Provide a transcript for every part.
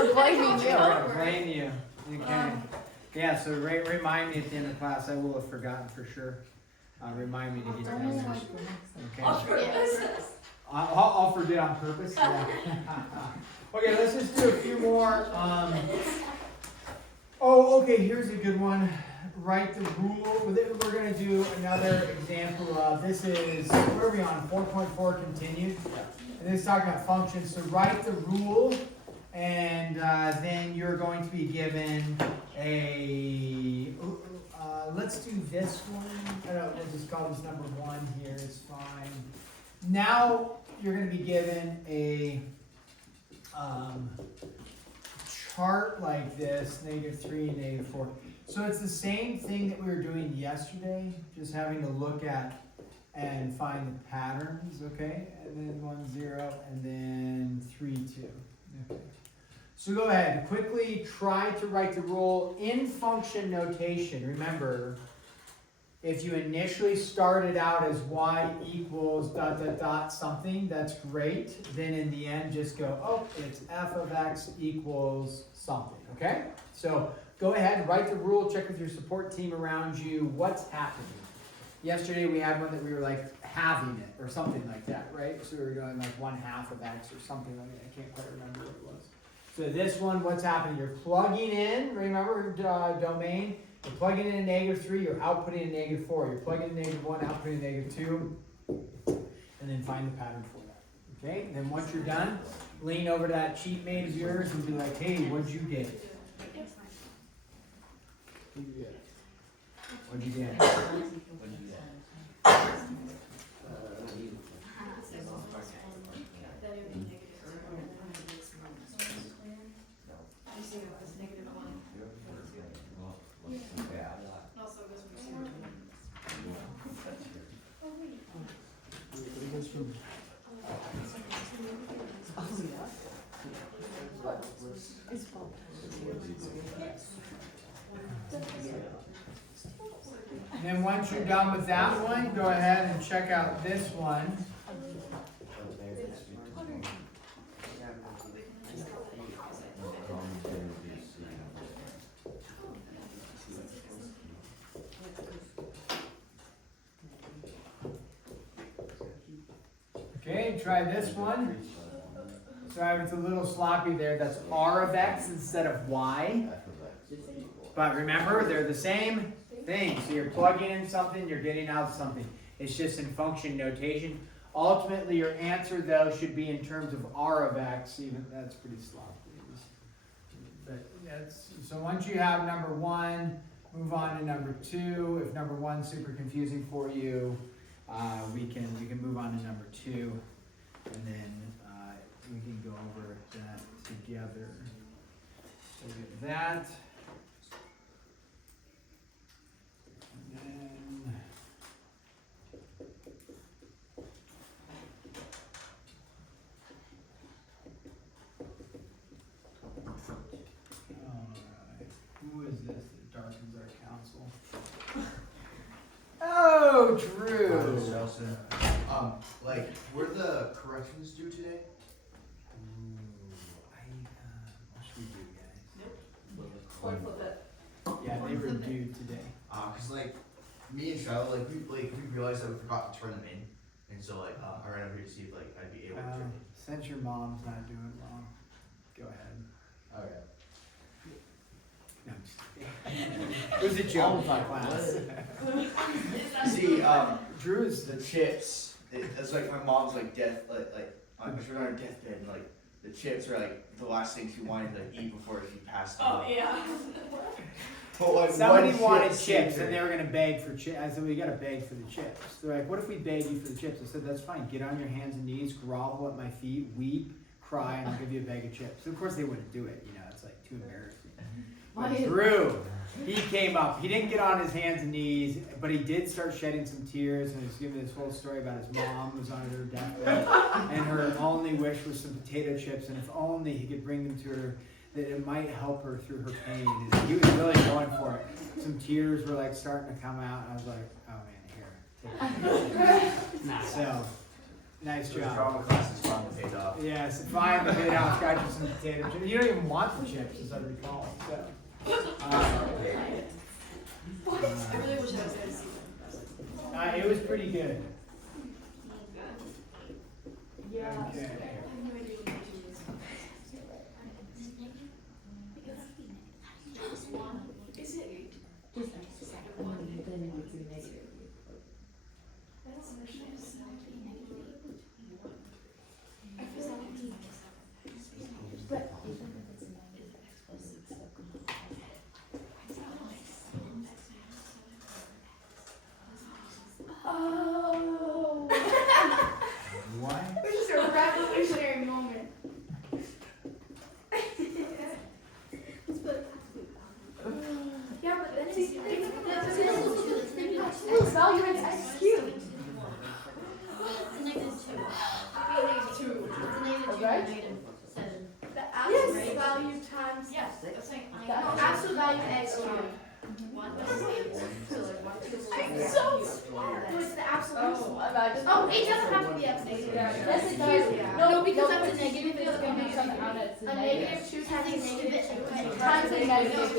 We're blaming you. We're gonna blame you. Okay. Yeah, so remind me at the end of class. I will have forgotten for sure. Remind me to get down there. Okay. I'll forget on purpose. Yeah. Okay, let's just do a few more. Oh, okay, here's a good one. Write the rule. We're going to do another example of, this is, where are we on? 4.4 continued. And this is talking about functions. So write the rule, and then you're going to be given a, let's do this one. I don't know, we'll just call this number 1 here, it's fine. Now you're going to be given a chart like this, -3, -4. So it's the same thing that we were doing yesterday, just having to look at and find the patterns, okay? And then 1, 0, and then 3, 2. Okay. So go ahead, quickly try to write the rule in function notation. Remember, if you initially started out as y equals ... something, that's great. Then in the end, just go, oh, it's f of x equals something, okay? So go ahead, write the rule, check with your support team around you, what's happening. Yesterday we had one that we were like halving it, or something like that, right? So we were doing like 1/2 of x or something like that. I can't quite remember what it was. So this one, what's happening? You're plugging in, remember domain? You're plugging in a -3, you're outputting a -4. You're plugging in a -1, outputting a -2, and then find the pattern for that. Okay? And then once you're done, lean over to that cheat mate of yours and be like, hey, what'd you get? What'd you get? What'd you get? And then once you're done with that one, go ahead and check out this one. Okay, try this one. Sorry, it's a little sloppy there. That's r of x instead of y. But remember, they're the same thing. So you're plugging in something, you're getting out something. It's just in function notation. Ultimately, your answer, though, should be in terms of r of x. Even that's pretty sloppy. But that's, so once you have number 1, move on to number 2. If number 1's super confusing for you, we can move on to number 2, and then we can go over that together. So we get that. And then alright. Who is this that darkens our council? Oh, Drew! Like, were the corrections due today? What should we do, guys? Flip it. Yeah, they were due today. Cause like, me and Shiloh, like we realized that we forgot to turn them in, and so like, I ran over here to see if like I'd be able to turn them Since your mom's not doing well, go ahead. in. Okay. No, I'm just kidding. It was a joke, class. See, Drew is the chips. It's like my mom's like death, like she was on her deathbed, and like the chips are like the last thing she wanted to eat before she passed Oh, away. yeah. But like, somebody one wanted chip chips, saved and they her. were gonna beg for chips. I said, we gotta beg for the chips. They're like, what if we beg you for the chips? I said, that's fine. Get on your hands and knees, grovel at my feet, weep, cry, and I'll give you a bag of chips. So of course they wouldn't do it. You know, it's like too embarrassing. But Drew, he came up. He didn't get on his hands and knees, but he did start shedding some tears, and he was giving this whole story about his mom who was on her deathbed, and her only wish was some potato chips, and if only he could bring them to her, that it might help her through her pain. And he was really going for it. Some tears were like starting to come out, and I was like, oh man, here. Take it. So, nice So the job. drama class is finally paid off. Yes, if I ever get out, got you some potato chips. You don't even want the chips, as I recall. So, What? I really wish I was there to see them. it was pretty good. Yeah. Okay. I have no idea what to do with this. Is it 8? Just and then it would be negative. I don't understand. But even if it's negative x plus 6, so Oh. What? This is a revolutionary moment. Yeah, but then it's value in x cubed. Okay. The absolute value times. Yes, that's saying I No, absolute value x cubed. One plus 8, so like 1 plus 8. I'm so smart. No, it's the absolute. imagine. Oh, it doesn't have to be absolute. Yes, it does. No, because no, that's a but negative. It's gonna be something out it's A negative 2 times a negative 2 times a negative 2.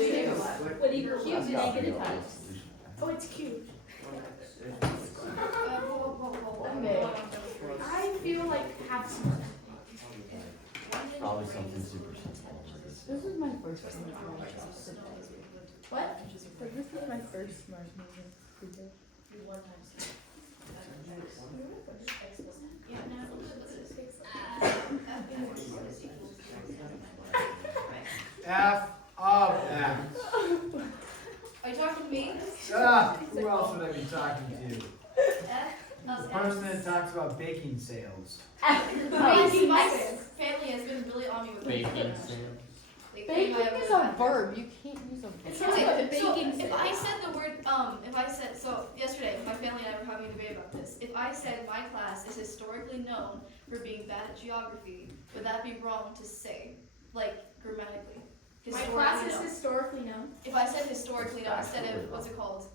But equal Cubed negative times. Oh, it's cubed. Okay. I feel like half smart. Probably something super simple. This is my first smart movie. What? So this is my first smart movie. F of X. Are you talking to me? Who else would I be talking to? The person that talks about baking sales. My family has been really on me with Baking Like, Baking my- is a verb. You can't use a verb. It's Okay, not a so baking if I said the word, so yesterday, my family and I were having a debate about this. If I said my class is historically known for being bad at geography, would that be wrong to say, like grammatically? My Historically class is known. historically known. If I said historically known instead of, what's it called?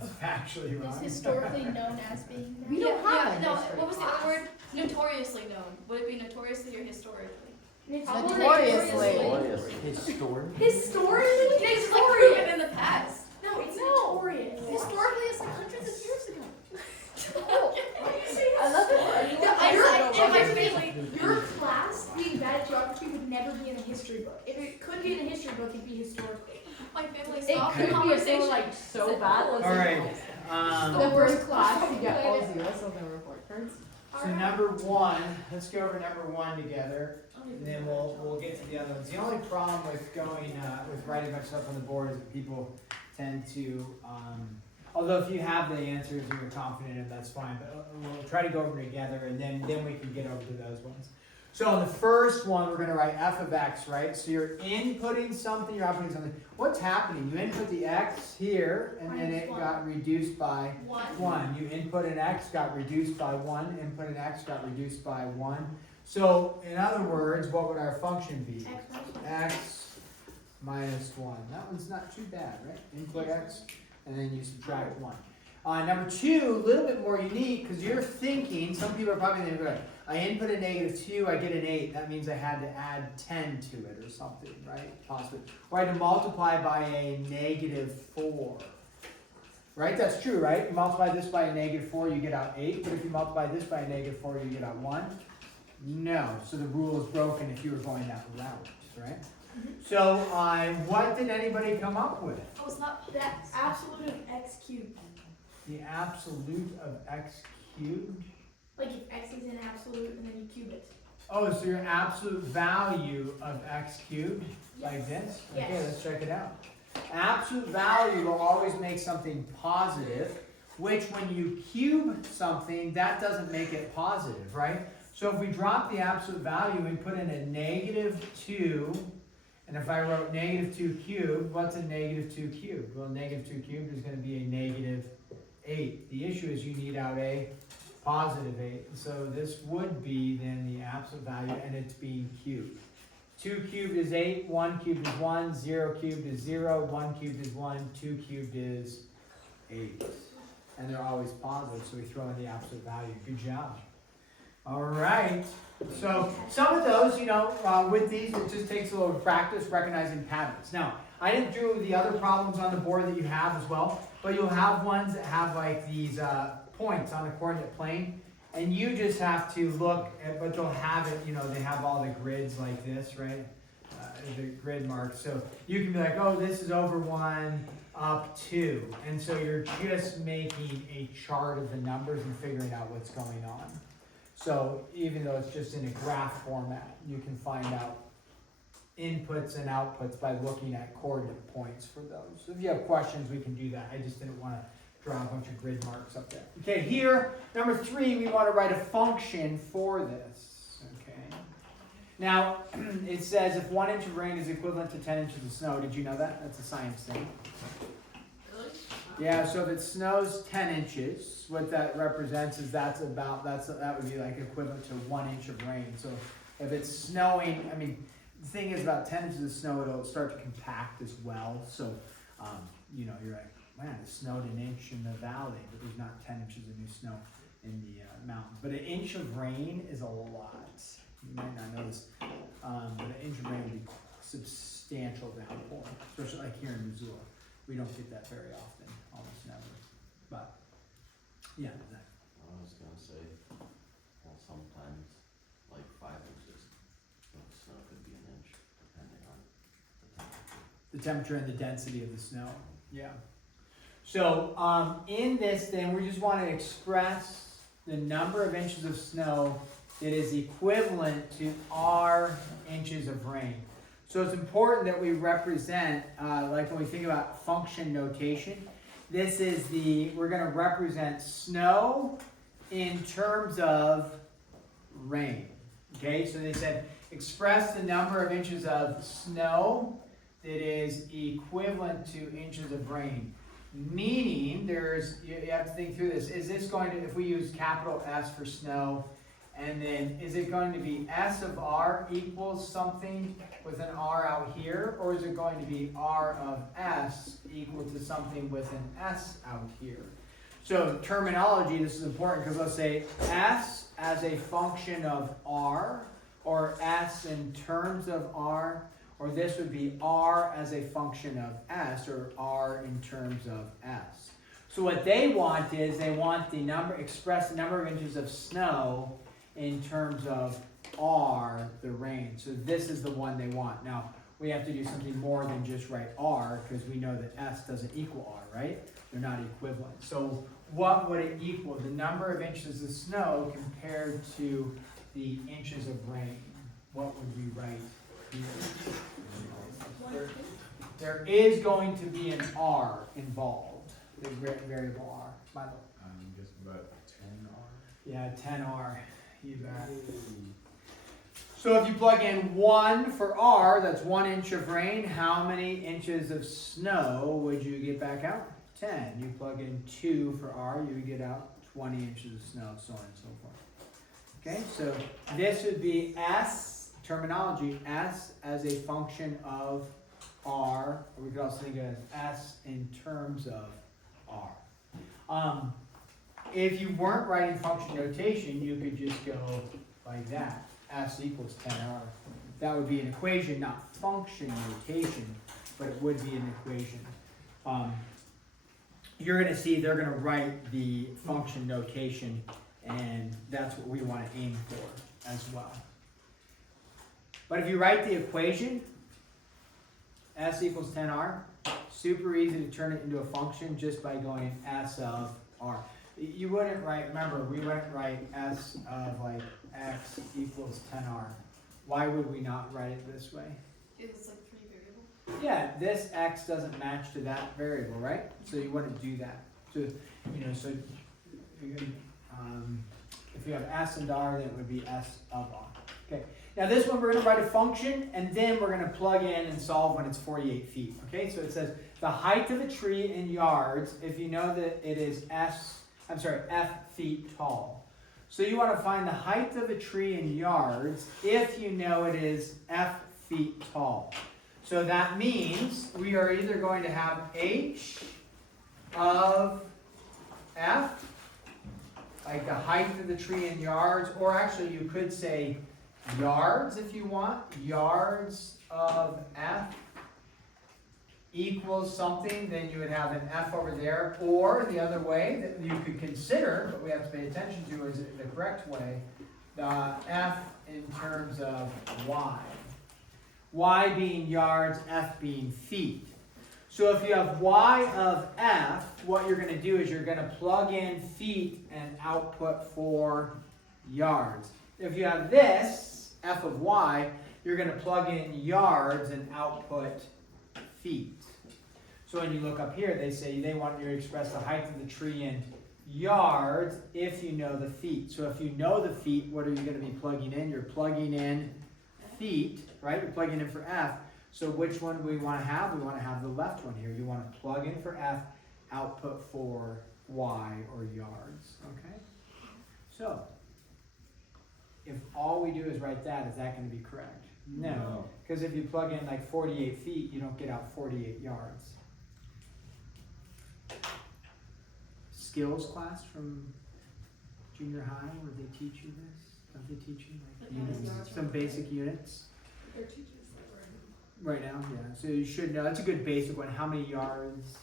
It's factually It's wrong. historically known as being known. We don't have a no, history what was the class. other word? Notoriously known. Would it be notoriously or historically? Notoriously. Historic. Historically? Yeah, it's like proven in the past. No, it's notorious. Historically, it's like hundreds of years ago. Why do you say I love it. Your class being bad at geography would never be in a history book. If it could be in a history book, it'd be historically. My family It stopped the could be if they conversation. were like so bad. All right. The first class you get all zeros on the report cards. So number one, let's go over number one together, and then we'll get to the other ones. The only problem with going with writing a bunch of stuff on the board is that people tend to, although if you have the answers and you're confident in it, that's fine. But we'll try to go over together, and then we can get over to those ones. So on the first one, we're going to write f of x, right? So you're inputting something, you're outputting something. What's happening? You input the x here, and then it got reduced by 1. You input an x, got reduced by 1. Input an x, got reduced by 1. So in other words, what would our function be? X minus 1. That one's not too bad, right? Input x, and then you subtract 1. Number two, a little bit more unique, because you're thinking, some people are probably thinking, right, I input a -2, I get an 8. That means I had to add 10 to it or something, right? Possibly. Or I had to multiply by a -4. Right? That's true, right? You multiply this by a -4, you get out 8. But if you multiply this by a -4, you get out 1. No. So the rule is broken if you were going that route, right? So what did anybody come up with? Oh, it's not. That absolute of x cubed. The absolute of x cubed? Like if x is an absolute and then you cube it. Oh, so your absolute value of x cubed, like this? Okay, Yes. let's check it out. Absolute value will always make something positive, which when you cube something, that doesn't make it positive, right? So if we drop the absolute value and put in a -2, and if I wrote -2 cubed, what's a -2 cubed? Well, -2 cubed is going to be a -8. The issue is you need out a +8. So this would be then the absolute value, and it's being cubed. 2 cubed is 8, 1 cubed is 1, 0 cubed is 0, 1 cubed is 1, 2 cubed is 8. And they're always positive, so we throw in the absolute value. Good job. All right. So some of those, with these, it just takes a little practice recognizing patterns. Now, I didn't do the other problems on the board that you have as well, but you'll have ones that have like these points on the coordinate plane, and you just have to look at, but they'll have it, they have all the grids like this, right? The grid marks. So you can be like, oh, this is over 1, up 2. And so you're just making a chart of the numbers and figuring out what's going on. So even though it's just in a graph format, you can find out inputs and outputs by looking at coordinate points for those. So if you have questions, we can do that. I just didn't want to draw a bunch of grid marks up there. Okay, here, number 3, we want to write a function for this. Okay. Now, it says if 1 inch of rain is equivalent to 10 inches of snow. Did you know that? That's a science thing. Really? Yeah, so if it snows 10 inches, what that represents is that would be like equivalent to 1 inch of rain. So if it's snowing, the thing is about 10 inches of snow, it'll start to compact as well. So, you're like, man, it snowed an inch in the valley, but there's not 10 inches of new snow in the mountains. But an inch of rain is a lot. You might not know this, but an inch of rain would be substantial downpour, especially like here in Missoula. We don't get that very often, almost never. But, yeah. I was gonna say, well, sometimes like 5 inches of snow could be an inch, depending on the temperature. The temperature and the density of the snow, yeah. So, in this thing, we just want to express the number of inches of snow that is equivalent to R inches of rain. So it's important that we represent, like when we think about function notation, we're going to represent snow in terms of rain. Okay, so they said express the number of inches of snow that is equivalent to inches of rain. Meaning, you have to think through this. Is this going to, if we use capital S for snow, and then is it going to be S of R equals something with an R out here, or is it going to be R of S equal to something with an S out here? So terminology, this is important because let's say S as a function of R, or S in terms of R, or this would be R as a function of S, or R in terms of S. So what they want is express the number of inches of snow in terms of R, the rain. So this is the one they want. Now, we have to do something more than just write R, because we know that S doesn't equal R, right? They're not equivalent. So what would it equal? The number of inches of snow compared to the inches of rain. What would we write here? There is going to be an R involved, the variable R. By the way. I'm guessing about 10R. Yeah, 10R. You bet. So if you plug in 1 for R, that's 1 inch of rain, how many inches of snow would you get back out? 10. You plug in 2 for R, you would get out 20 inches of snow, so on and so forth. Okay, so this would be S, terminology, S as a function of R, or we could also think of it as S in terms of R. If you weren't writing function notation, you could just go like that. S equals 10R. That would be an equation, not function notation, but it would be an equation. You're going to see they're going to write the function notation, and that's what we want to aim for as well. But if you write the equation, S equals 10R, super easy to turn it into a function just by going S of R. You wouldn't write, remember, we wouldn't write S of like X equals 10R. Why would we not write it this way? Because it's like 3 variable. Yeah, this X doesn't match to that variable, right? So you wouldn't do that. So, so you can, if you have S and R, then it would be S of R. Okay. Now this one we're going to write a function, and then we're going to plug in and solve when it's 48 feet. Okay, so it says the height of a tree in yards, if you know that it is F feet tall. So you want to find the height of a tree in yards if you know it is F feet tall. So that means we are either going to have H of F, like the height of the tree in yards, or actually you could say yards if you want, yards of F equals something, then you would have an F over there, or the other way that you could consider, but we have to pay attention to is the correct way, the F in terms of Y. Y being yards, F being feet. So if you have Y of F, what you're going to do is you're going to plug in feet and output for yards. If you have this, F of Y, you're going to plug in yards and output feet. So when you look up here, they say they want you to express the height of the tree in yards if you know the feet. So if you know the feet, what are you going to be plugging in? You're plugging in feet, right? You're plugging in for F. So which one do we want to have? We want to have the left one here. You want to plug in for F, output for Y or yards, okay? So, if all we do is write that, is that going to be correct? No, because if you plug in like 48 feet, you don't get out 48 yards. Skills class from junior high, where they teach you this? Don't they teach you like units, some basic units? Their teachers that were Right now, yeah. So you should know. That's a good basic one. How many yards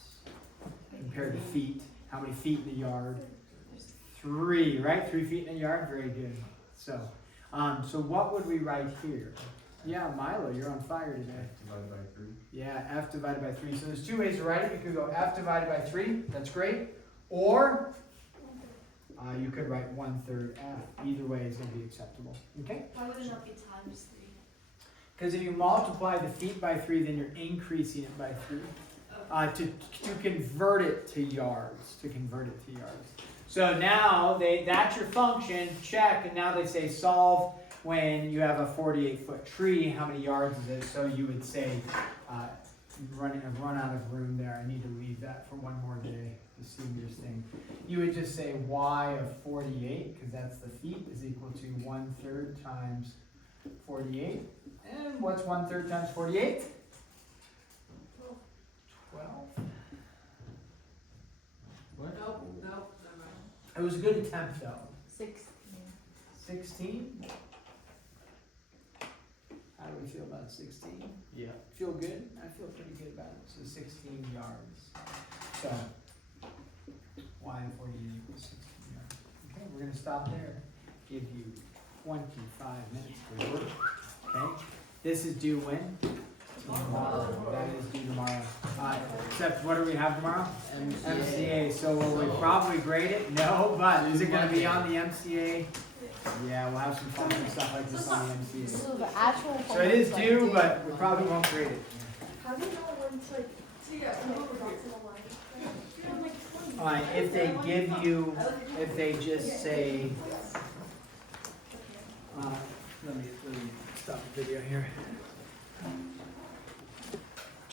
compared to feet? How many feet in a yard? 3, right? 3 feet in a yard. Very good. So, so what would we write here? Yeah, Milo, you're on fire today. F divided by 3. Yeah, F divided by 3. So there's 2 ways to write it. You could go F divided by 3. That's great. Or you could write 1/3 F. Either way is going to be acceptable. Okay? Why would it not be times 3? Because if you multiply the feet by 3, then you're increasing it by 3. To convert it to yards. So now that's your function, check, and now they say solve when you have a 48-foot tree, how many yards is it? So you would say, I've run out of room there, I need to leave that for one more day, the seniors thing. You would just say y of 48, because that's the feet, is equal to 1/3 times 48. And what's 1/3 times 48? 12. What? Nope. It was a good attempt though. 16. 16? How do we feel about 16? Yeah. Feel good? I feel pretty good about it. So 16 yards. So y of 48 equals 16 yards. Okay, we're going to stop there. Give you 25 minutes for work. Okay? This is due when? Tomorrow. That is due tomorrow. Except what do we have tomorrow? MCA. So will we probably grade it? No, but is it going to be on the MCA? Yeah, we'll have some fun and stuff like this on the MCA. So the actual. So it is due, but we probably won't grade it. How do you know when to like? If they give you, if they just say, let me stop the video here.